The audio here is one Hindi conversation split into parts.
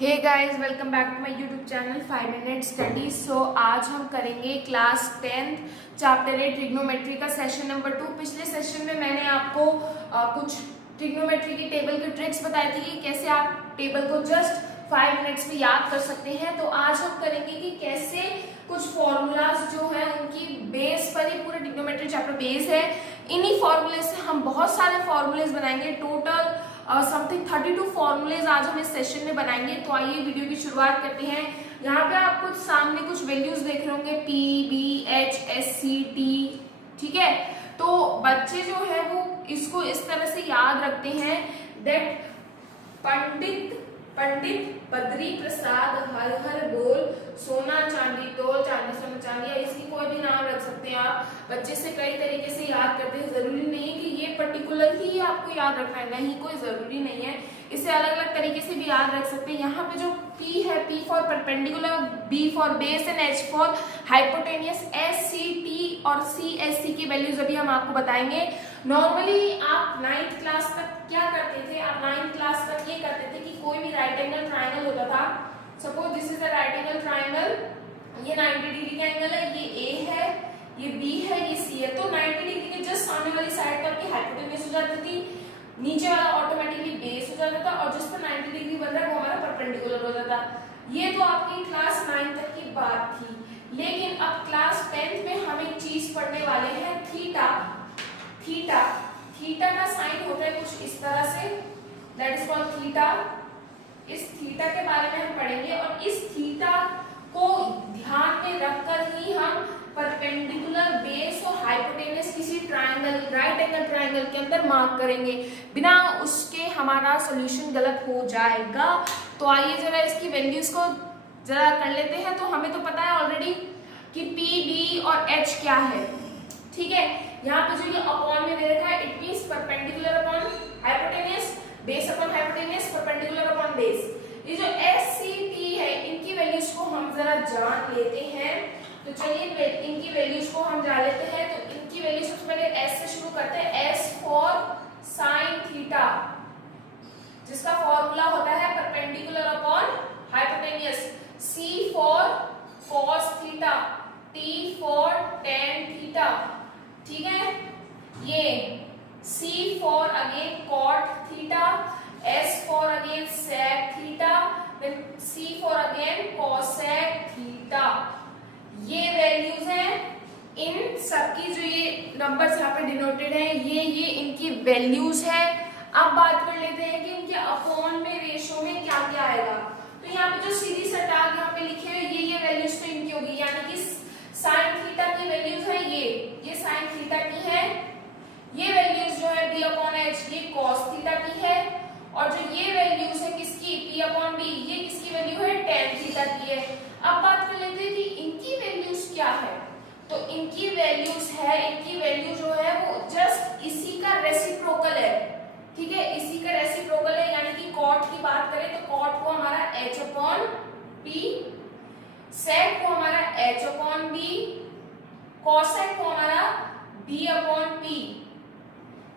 Hey guys, welcome back to my YouTube channel 5 minute study. So आज हम करेंगे क्लास 10th चैप्टर 8 ट्रिग्नोमेट्री का सेशन नंबर 2। पिछले सेशन में मैंने आपको कुछ ट्रिग्नोमेट्री की टेबल की ट्रिक्स बताई थी कि कैसे आप टेबल को जस्ट 5 मिनट्स में याद कर सकते हैं। तो आज हम करेंगे कि कैसे कुछ फॉर्मूलाज जो है उनकी बेस पर ही पूरा ट्रिग्नोमेट्री चैप्टर बेस है। इन्हीं फॉर्मूले से हम बहुत सारे फॉर्मूलेज बनाएंगे। टोटल समथिंग 32 फॉर्मूलेज आज हम इस सेशन में बनाएंगे। तो आइए वीडियो की शुरुआत करते हैं। यहाँ पे आप कुछ सामने कुछ वैल्यूज देख रहे होंगे, P, B, H, S, C, T, ठीक है। तो बच्चे जो है वो इसको इस तरह से याद रखते हैं दैट पंडित बद्री प्रसाद हर हर बोल, सोना चांदी तोल, चांदी सोना चांदी, या इसकी कोई भी नाम रख सकते हैं आप। बच्चे से कई तरीके से याद करते हैं, जरूरी नहीं है कि ये पर्टिकुलर ही आपको याद रखना है, नहीं, कोई जरूरी नहीं है। इसे अलग अलग तरीके से भी याद रख सकते हैं। यहाँ पे जो P है, P for perpendicular, B for base and H for hypotenuse, S, C, T और C, S, C की वैल्यूज अभी हम आपको बताएंगे। नॉर्मली आप 9th क्लास तक क्या करते थे, आप 9th क्लास तक ये करते थे कि कोई भी राइट एंगल ट्राइंगल होता था। Suppose this is the right angle triangle, ये 90 डिग्री का एंगल है, ये A है, ये B है, ये C है। तो 90 डिग्री के जस्ट सामने वाली साइड पर आपकी हाइपोटेन्यूज हो जाती थी, नीचे वाला ऑटोमेटिकली बेस हो जाता था, और जिस पर 90 डिग्री बन रहा है वो हमारा परपेंडिकुलर हो जाता। ये तो आपकी क्लास 9 तक की बात थी। लेकिन अब क्लास 10th में हम एक चीज पढ़ने वाले हैं, थीटा। थीटा का साइन होता है कुछ इस तरह से, दैट इज कॉल्ड थीटा। इस थीटा के बारे में हम पढ़ेंगे, और इस थीटा को ध्यान में रखकर ही हम परपेंडिकुलर बेस और हाइपोटेनस किसी ट्रायंगल, राइट एंगल ट्रायंगल के अंदर मार्क करेंगे, बिना उसके हमारा सॉल्यूशन गलत हो जाएगा। तो आइए जरा इसकी वैल्यूज को जरा कर लेते हैं। तो हमें तो पता है ऑलरेडी कि P, B और H क्या है, ठीक है। यहाँ पे जो ये अपॉन में दे रखा है, it means perpendicular upon hypotenuse, base upon hypotenuse, perpendicular upon base. ये जो S, C, T है, इनकी वैल्यूज को हम जरा जान लेते हैं। तो चलिए इनकी वैल्यूज को हम जान लेते हैं। तो इनकी वैल्यूज सबसे पहले S से शुरू करते हैं। S फॉर साइन थीटा, जिसका फॉर्मूला होता है perpendicular upon hypotenuse. C for cos theta, T for tan theta, ठीक है। ये C for again cot theta, S for again sec theta, then C for again cosec theta. ये वैल्यूज हैं इन सबकी, जो ये नंबर्स यहाँ पे डिनोटेड हैं, ये इनकी वैल्यूज है। अब बात कर लेते हैं कि इनके अपॉन में, रेशो में क्या क्या आएगा। तो यहाँ पे जो सीधी सटाक यहाँ पे लिखे हुए ये वैल्यूज तो इनकी होगी, यानी कि साइन थीटा की वैल्यूज है, ये साइन थीटा की है। ये वैल्यूज जो है B अपॉन H, ये cos थीटा की है। और जो ये वैल्यूज है किसकी, P अपॉन B, ये किसकी वैल्यू है, tan थीटा की है। अब बात कर लेते हैं कि इनकी वैल्यूज क्या है। तो इनकी वैल्यूज है, इनकी वैल्यू जो है वो जस्ट इसी का रेसिप्रोकल है, ठीक है, इसी का रेसिप्रोकल है। यानी कि cot की बात करें तो cot को हमारा H अपॉन P, sec को हमारा H अपॉन B, cosec को हमारा B अपॉन P।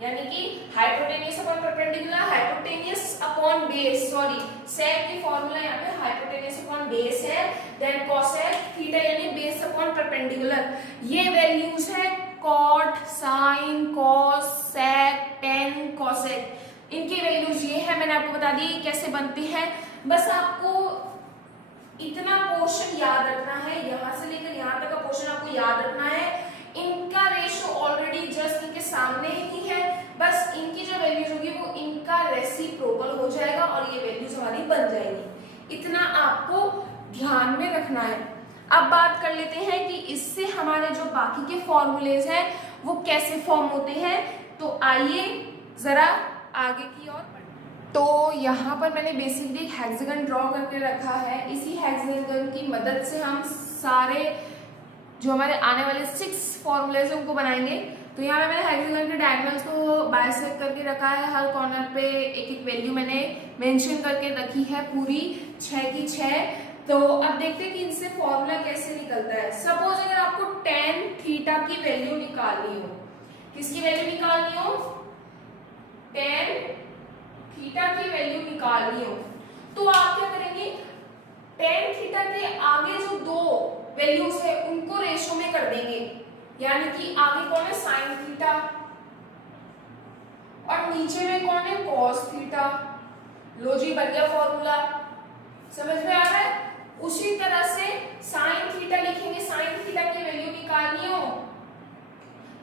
यानी कि hypotenuse upon perpendicular, hypotenuse upon base, sorry, sec की फॉर्मूला यहाँ पे हाइपोटेनियस अपॉन बेस है, देन cosec थीटा यानी बेस अपॉन परपेंडिकुलर। ये वैल्यूज है cot, sin, cos, sec, tan, cosec। इनकी वैल्यूज ये है, मैंने आपको बता दी कैसे बनती है। बस आपको इतना पोर्शन याद रखना है, यहां से लेकर यहां तक का पोर्शन आपको याद रखना है। इनका रेशो ऑलरेडी जस्ट इनके सामने ही है, बस इनकी जो वैल्यूज होगी वो इनका रेसिप्रोकल हो जाएगा और ये वैल्यूज हमारी बन जाएगी। इतना आपको ध्यान में रखना है। अब बात कर लेते हैं कि इससे हमारे जो बाकी के फॉर्मूलेज हैं वो कैसे फॉर्म होते हैं। तो आइए जरा आगे की ओर। तो यहाँ पर मैंने बेसिकली एक हेक्सागन ड्रॉ करके रखा है। इसी हेक्सागन की मदद से हम सारे जो हमारे आने वाले 6 फॉर्मूलेज उनको बनाएंगे। तो यहाँ पे मैंने हेक्सागन के डायगोनल्स को बाइसेक्ट करके रखा है। हर कॉर्नर पे एक एक वैल्यू मैंने मेंशन करके रखी है, पूरी 6 की 6। तो अब देखते हैं कि इनसे फॉर्मूला कैसे निकलता है। सपोज अगर आपको tan थीटा की वैल्यू निकालनी हो, किसकी वैल्यू निकालनी हो, tan थीटा की वैल्यू निकालनी हो, तो आप क्या करेंगे, टेन थीटा के आगे जो दो वैल्यूज है उनको रेशो में कर देंगे, यानी कि आगे कौन है साइन थीटा और नीचे में कौन है कॉस थीटा। लो जी बन गया फॉर्मूला, समझ में आ रहा है। उसी तरह से साइन थीटा लिखेंगे, साइन थीटा की वैल्यू निकालनी हो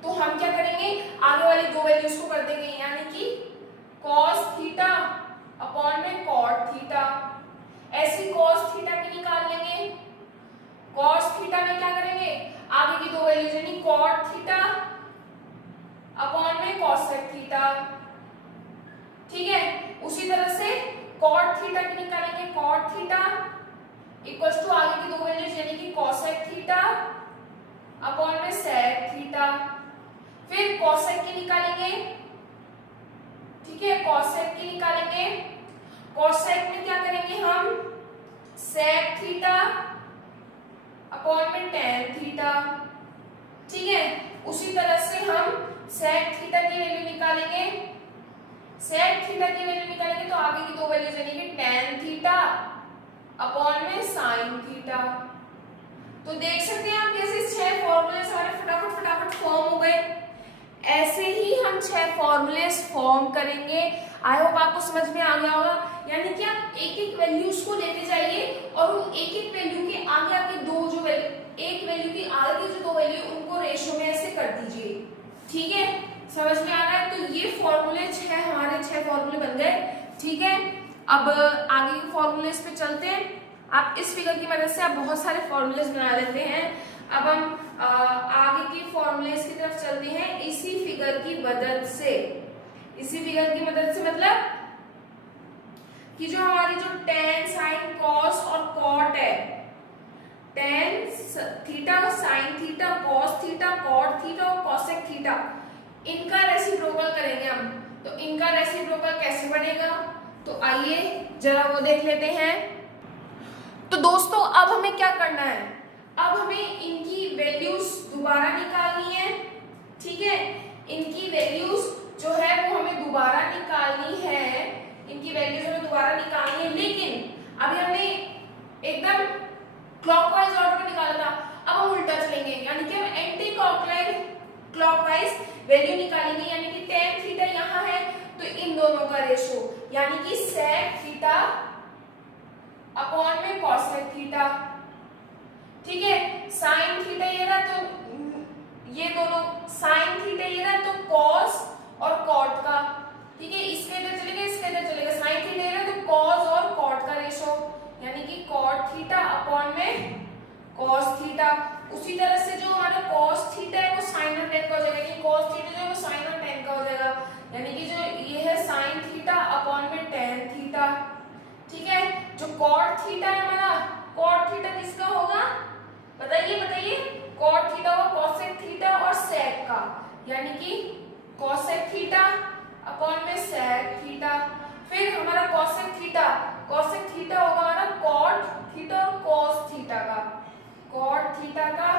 तो हम क्या करेंगे, आगे वाली दो वैल्यूज को कर देंगे, यानी कि cos थीटा अपॉन में cot थीटा। ऐसी cos थीटा की निकाल लेंगे, cos थीटा में क्या करेंगे, आगे की दो वैल्यूज यानी cot थीटा अपॉन में cosec थीटा, ठीक है। उसी तरह से cot थीटा की निकालेंगे, cot थीटा इक्वल्स टू आगे की दो वैल्यूज यानी कि cosec थीटा अपॉन में sec थीटा। फिर cosec की निकालेंगे, ठीक है, cosec की निकालेंगे, cosec में क्या करेंगे हम sec थीटा अपॉन में tan थीटा, ठीक है। उसी तरह से हम sec थीटा की वैल्यू निकालेंगे, sec थीटा की वैल्यू निकालेंगे तो आगे की दो वैल्यूज यानी कि tan थीटा अपॉन में sin थीटा। तो देख सकते हैं आप कैसे छह फॉर्मूले हमारे फटाफट फटाफट फॉर्म हो गए। ऐसे ही हम छह फॉर्मूलेस फॉर्म करेंगे। आई होप आपको समझ में आ गया होगा, यानी कि आप एक एक वैल्यूज को लेते जाइए और उन एक एक वैल्यू के आगे आगे दो जो एक वैल्यू की आगे जो दो वैल्यू उनको रेशो में ऐसे कर दीजिए, ठीक है। समझ में आ रहा है। तो ये फॉर्मूले हमारे छह फॉर्मूले बन गए, ठीक है। अब आगे के फॉर्मूलेस पे चलते हैं। आप इस फिगर की मदद से आप बहुत सारे फॉर्मूलेस बना लेते हैं। अब हम आगे के फॉर्मूलेस की तरफ चलते हैं इसी फिगर की मदद से। इसी फिगर की मदद से मतलब कि जो हमारी जो tan sin cos और cot है, tan theta sin theta cos theta cot theta और cosec थीटा, इनका रेसिप्रोकल करेंगे हम। तो इनका रेसिप्रोकल कैसे बनेगा, तो आइए जरा वो देख लेते हैं। तो दोस्तों अब हमें क्या करना है, अब हमें इनकी वैल्यूज दोबारा निकालनी है, ठीक है। इनकी वैल्यूज जो है वो हमें दोबारा निकालनी है, इनकी वैल्यूज हमें दोबारा निकालनी है, लेकिन अभी हमने एकदम क्लॉकवाइज ऑर्डर में निकाला था, अब हम उल्टा चलेंगे, यानी कि हम एंटी क्लॉकवाइज वैल्यू निकालेंगे। यानी कि tan थीटा यहाँ है तो इन दोनों का रेशो यानी कि sec थीटा अपॉन में cosec थीटा, ठीक है। sin थीटा ये रहा तो ये दोनों sin थीटा ये रहा तो cos और cot का, ठीक है। इसके इधर चलेगा, इसके इधर चलेगा, sin थीटा ये रहा तो cos और cot का रेशो यानी कि cot थीटा अपॉन में cos थीटा। उसी तरह से जो हमारा cos थीटा है वो sin और tan का हो जाएगा, यानी cos थीटा जो है वो sin और tan का हो जाएगा, यानी कि जो ये है sin थीटा अपॉन में tan थीटा, ठीक है। जो cot थीटा है हमारा, cot थीटा किसका होगा बताइए बताइए, cot थीटा होगा cosec थीटा और sec का, यानी कि cosec थीटा अपॉन में sec थीटा। फिर हमारा cosec थीटा होगा हमारा cot थीटा और cos थीटा का, cot थीटा का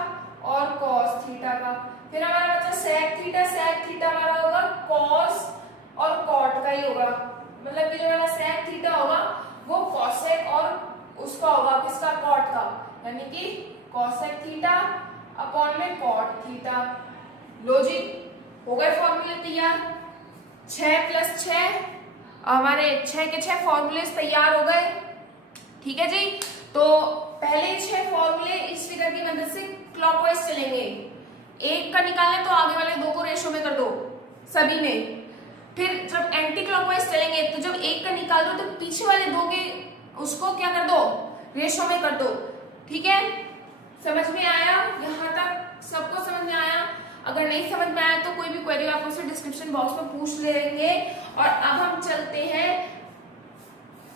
और cos थीटा का। फिर हमारा बचा sec थीटा हमारा होगा cos और cot का ही होगा, मतलब कि जो हमारा sec थीटा होगा वो cosec और उसका होगा किसका cot का, यानी कि cosec थीटा अपॉन में cot थीटा। लो जी हो गए फॉर्मूले तैयार, 6 + 6 हमारे 6 के 6 फॉर्मूले तैयार हो गए, ठीक है जी। तो पहले 6 फॉर्मूले इस फिगर की मदद से क्लॉकवाइज चलेंगे। एक का निकालना तो आगे वाले दो को रेशो में कर दो सभी में। फिर जब एंटी क्लॉकवाइज चलेंगे तो जब एक का निकाल दो तो पीछे वाले दो के उसको क्या कर दो रेशो में कर दो, ठीक है। समझ में आया, यहाँ तक सबको समझ में आया। अगर नहीं समझ में आया तो कोई भी क्वेरी आप मुझसे डिस्क्रिप्शन बॉक्स में पूछ लेंगे। और अब हम चलते हैं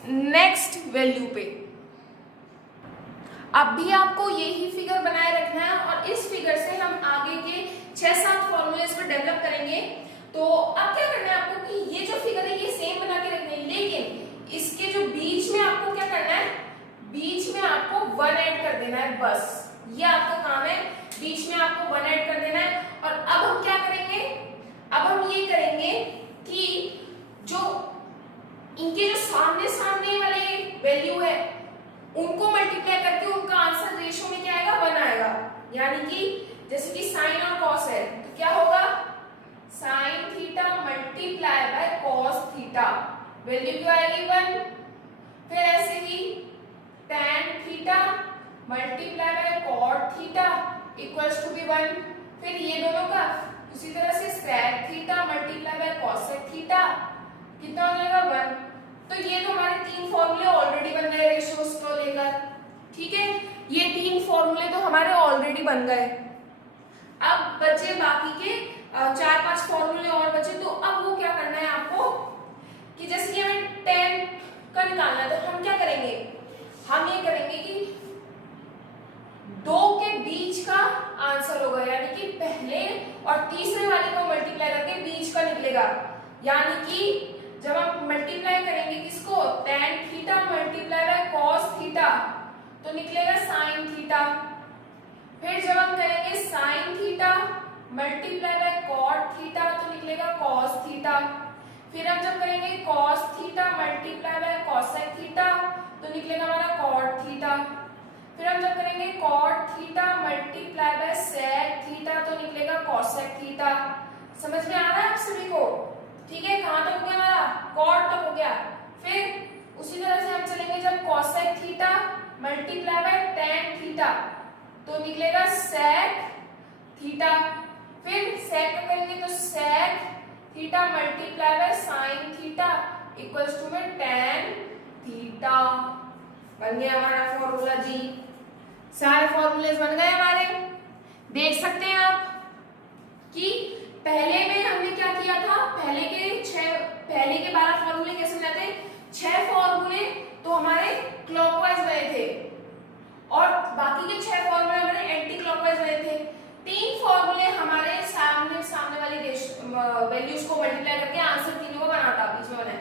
नेक्स्ट वैल्यू पे। अब भी आपको यही फिगर बनाए रखना है और इस फिगर से हम आगे के 6-7 फॉर्मूलेस को डेवलप करेंगे। तो अब क्या करना है आपको कि ये जो फिगर है ये सेम बना के रखनी है, लेकिन इसके जो बीच में आपको क्या करना है, बीच में आपको 1 ऐड कर देना है, बस ये आपका काम है, बीच में आपको 1 ऐड कर देना है। और अब हम क्या करेंगे, अब हम ये करेंगे कि जो इनके जो सामने वाले वैल्यू है उनको मल्टीप्लाई फिर ऐसे ही tan theta multiply by cot theta equals to be 1। फिर ये दोनों का उसी तरह से sec theta multiply by cosec theta कितना हो जाएगा 1। तो ये तो हमारे तीन फॉर्मूले ऑलरेडी बन गए रेशियोज को लेकर, ठीक है, ये तीन फॉर्मूले तो हमारे ऑलरेडी बन गए। अब बचे बाकी के 4-5 फॉर्मूले और बचे, तो अब वो क्या करना है आपको कि जैसे कि हमें tan का निकालना है, तो हम क्या करेंगे, हम ये करेंगे कि दो के बीच का आंसर होगा, यानी कि पहले और तीसरे वाले को मल्टीप्लाई करके बीच का निकलेगा। यानी कि जब हम मल्टीप्लाई करेंगे किसको, tan theta multiply bye cos theta तो निकलेगा sin थीटा। फिर जब हम करेंगे sin theta multiply by cot theta तो निकलेगा cos थीटा। फिर हम जब करेंगे cos theta multiply by cosec theta तो निकलेगा हमारा cot थीटा। फिर हम जब करेंगे cot theta multiply bye sec theta तो निकलेगा cosec थीटा। समझ में आ रहा है आप सभी को, ठीक है, कहां तक हो गया हमारा, cot तक हो गया। फिर उसी तरह से हम चलेंगे जब cosec theta multiply bye tan theta तो निकलेगा sec थीटा। फिर sec का करेंगे तो sec theta multiply by sin theta equals to में tan थीटा। बन गया हमारा फॉर्मूला जी, सारे फॉर्मूले बन गए हमारे। देख सकते हैं आप कि पहले में हमने क्या किया था, पहले के 12 फॉर्मूले कैसे बनाते, 6 फॉर्मूले तो हमारे क्लॉकवाइज बने थे और बाकी के 6 फॉर्मूले हमारे एंटी क्लॉकवाइज बने थे। 3 फॉर्मूले हमारे सामने वाली वैल्यूज को मल्टीप्लाई करके आंसर तीनों को बनाता बीच में बनाया।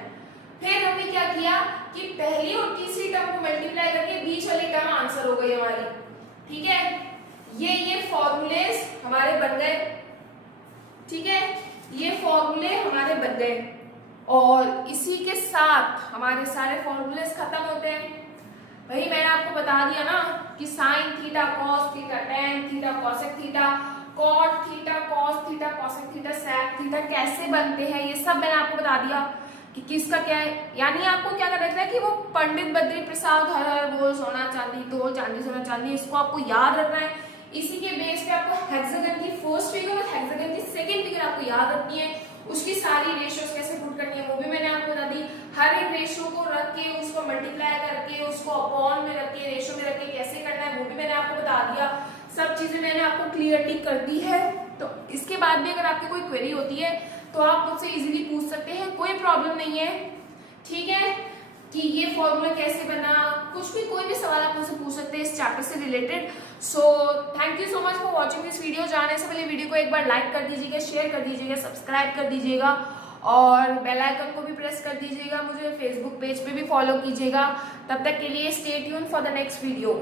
फिर हमने क्या किया कि पहली और तीसरी टर्म को मल्टीप्लाई करके बीच वाली टर्म आंसर हो गई हमारी, ठीक है। ये फॉर्मूलेस हमारे बन गए, ठीक है, ये फॉर्मूले हमारे बन गए और इसी के साथ हमारे सारे फॉर्मूलेस खत्म होते हैं। वही मैंने आपको बता दिया ना कि sin theta cos theta tan theta cosec theta cot theta cos theta cosec theta sec theta कैसे बनते हैं, ये सब मैंने आपको बता दिया कि किसका क्या है। यानी आपको क्या कर रखना है कि वो पंडित बद्री प्रसाद हर हर बोल सोना चांदी तोल चांदी सोना चांदी, इसको आपको याद रखना है। इसी के बेस पे आपको हेक्सागन की फर्स्ट फिगर और हेक्सागन की सेकंड फिगर आपको याद रखनी है। उसकी सारी रेशियोज कैसे पुट करनी है वो भी मैंने आपको बता दी। हर एक रेशियो को रख के उसको मल्टीप्लाई करके उसको अपॉन में रख के रेशियो में रख के कैसे करना है वो भी मैंने आपको बता दिया। सब चीजें मैंने आपको क्लियरली कर दी है। तो इसके बाद भी अगर आपकी कोई क्वेरी होती है तो आप मुझसे इजीली पूछ सकते हैं, कोई प्रॉब्लम नहीं है, ठीक है, कि ये फॉर्मूला कैसे बना, कुछ भी कोई भी सवाल आप मुझसे पूछ सकते हैं इस चैप्टर से related. So thank you so much for watching this video. जाने से पहले वीडियो को एक बार लाइक कर दीजिएगा, शेयर कर दीजिएगा, सब्सक्राइब कर दीजिएगा और बेल आइकन को भी प्रेस कर दीजिएगा। मुझे फेसबुक पेज पे भी फॉलो कीजिएगा। तब तक के लिए stay tune for the next video.